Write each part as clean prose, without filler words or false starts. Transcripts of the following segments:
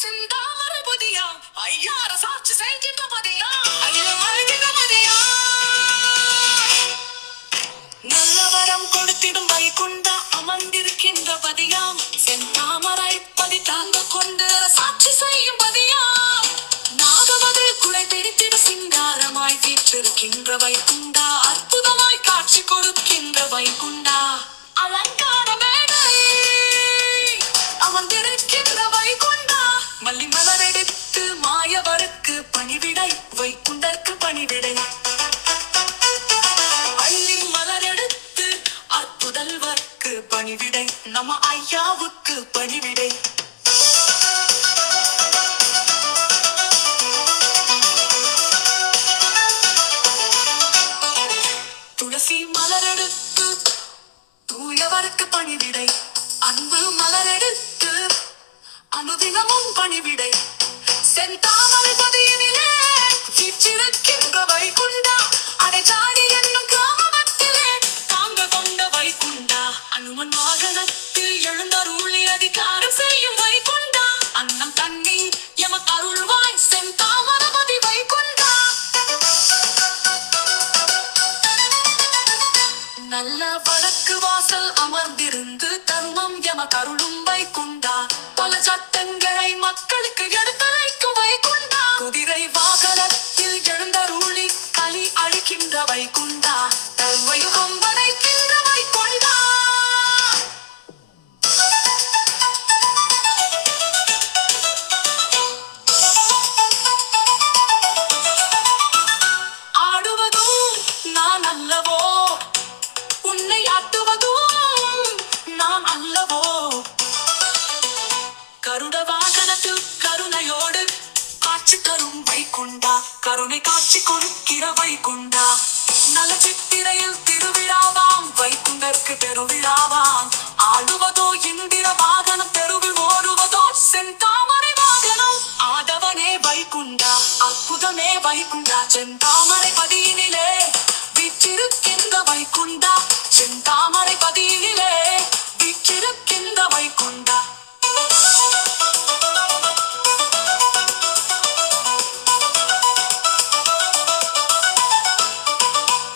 சிந்தாமரபதியா ஐயார சாட்சி செய்கின்றபதியா அகில வாழ்கின்றபதியா நல்லவரம் கொடுத்திடும் வைகுண்டா அமர்ந்திருக்கின்றபதியாம் செந்தாமரை பதி தாங்க கொண்டு சாட்சி செய்யும் பதியா நாகவது குலை பிடித்திட சிங்காரமாய் வீற்றிருக்கின்ற வைகுண்டா அற்புதமாய் காட்சி கொடுக்கின்ற வைகுண்டா அலங்கார மேடை அமர்ந்திருக்கின்ற வைகுண்டா மல்லி மலரெடுத்து மாயவருக்கு பணிவிடை வைகுண்டற்கு பணிவிடை அள்ளி மலரெடுத்து அற்புதல்வர்க்கு பணிவிடை நம்ம ஐயாவுக்கு பணிவிடை துளசி மலரெடுத்து தூயவருக்கு பணிவிடை அன்பு மலரெடுத்து அனுதினமும் பணிவிடை செந்தாமரை பதியினிலே வீற்றிருக்கின்ற வைகுண்டா அடைச்சாடி என்னும் கிராமத்திலே தாங்க கொண்ட வைகுண்டா அனுமன் வாகனத்தில் எழுந்தருளி அதிகாரம் செய்யும் வைகுண்டா அன்னம் தண்ணி எமக்கு அருள்வாய் செந்தாமரபதி வைகுண்டா நல்ல வடக்கு வாசல் அமர்ந்திருந்து தர்மம் எமக்கு அருளும் வைகுண்டா பல சட்டங்களை மக்களுக்கு எடுத்துரைக்கும் வைகுண்டா குதிரை வாகனத்தில் எழுந்தருளி களி அழிக்கின்ற வைகுண்டா தர்மயுகம் படைக்கின்ற வைகுண்டா ஆடுவதும் நான் அல்லவோ உன்னை ஆட்டுவதும் நான் அல்லவோ கருட வாகனத்தில் கருணையோடு காட்சி தரும் வைகுண்டா கருணை காட்சி கொடுக்கிற வைகுண்டா நல சித்திரையில் திருவிழாவாம் வைகுண்டற்கு பெருவிழாவாம் ஆடுவதோ இந்திர வாகனம் தெருவில் ஓடுவதோ செந்தாமரை வாகனம் ஆடவனே வைகுண்டா அற்புதமே வைகுண்டா செந்தாமரை பதியினிலே வீற்றிருக்கின்ற வைகுண்டா செந்தாமரை பதியினிலே வீற்றிருக்கின்ற வைகுண்டா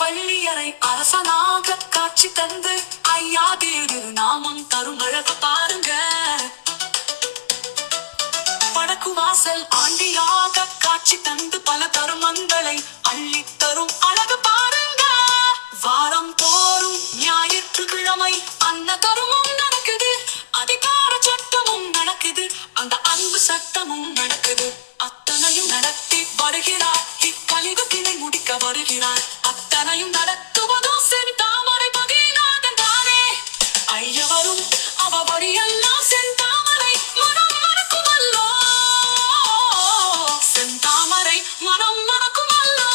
பள்ளியறை அரசனாக காட்சி தந்து ஐயா தேடு நாமம் தரும் அழக பாருங்க வடக்கு வாசல் ஆண்டியாக காட்சி தந்து பல தருமங்களை அள்ளி தரும் அழகு பாருங்க வாரம் தோறும் ஞாயிற்றுக்கிழமை அன்ன தருமம் நடக்குது அதிகார சட்டமும் நடக்குது அந்த அன்பு சட்டமும் நடக்குது அத்தனையும் நடத்தி வருகிறார் இக்கலிகத்தினை முடிக்க வருகிறார் அத்தனையும் நடத்துவதோ செந்தாமரை பதிநாதன் தானே ஐயவரும் அவபடி எல்லாம் செந்தாமரை மனம் மணக்குமல்லோ செந்தாமரை மனம் மணக்குமல்லோ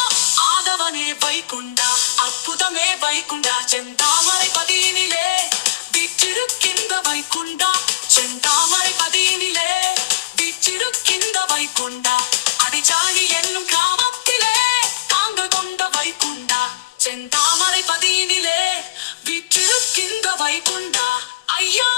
ஆதவனே வைகுண்டா அற்புதமே வைகுண்டா செந்தாமரை பதியினிலே வீற்றிருக்கின்ற வைகுண்டா செந்தாமரை பதியினிலே வீற்றிருக்கின்ற வைகுண்டா அடிச்சாழி என்னும் கிராமத்திலே தாங்க கொண்ட வைகுண்டா செந்தாமரை பதியினிலே வீற்றிருக்கின்ற வைகுண்டா ஐயா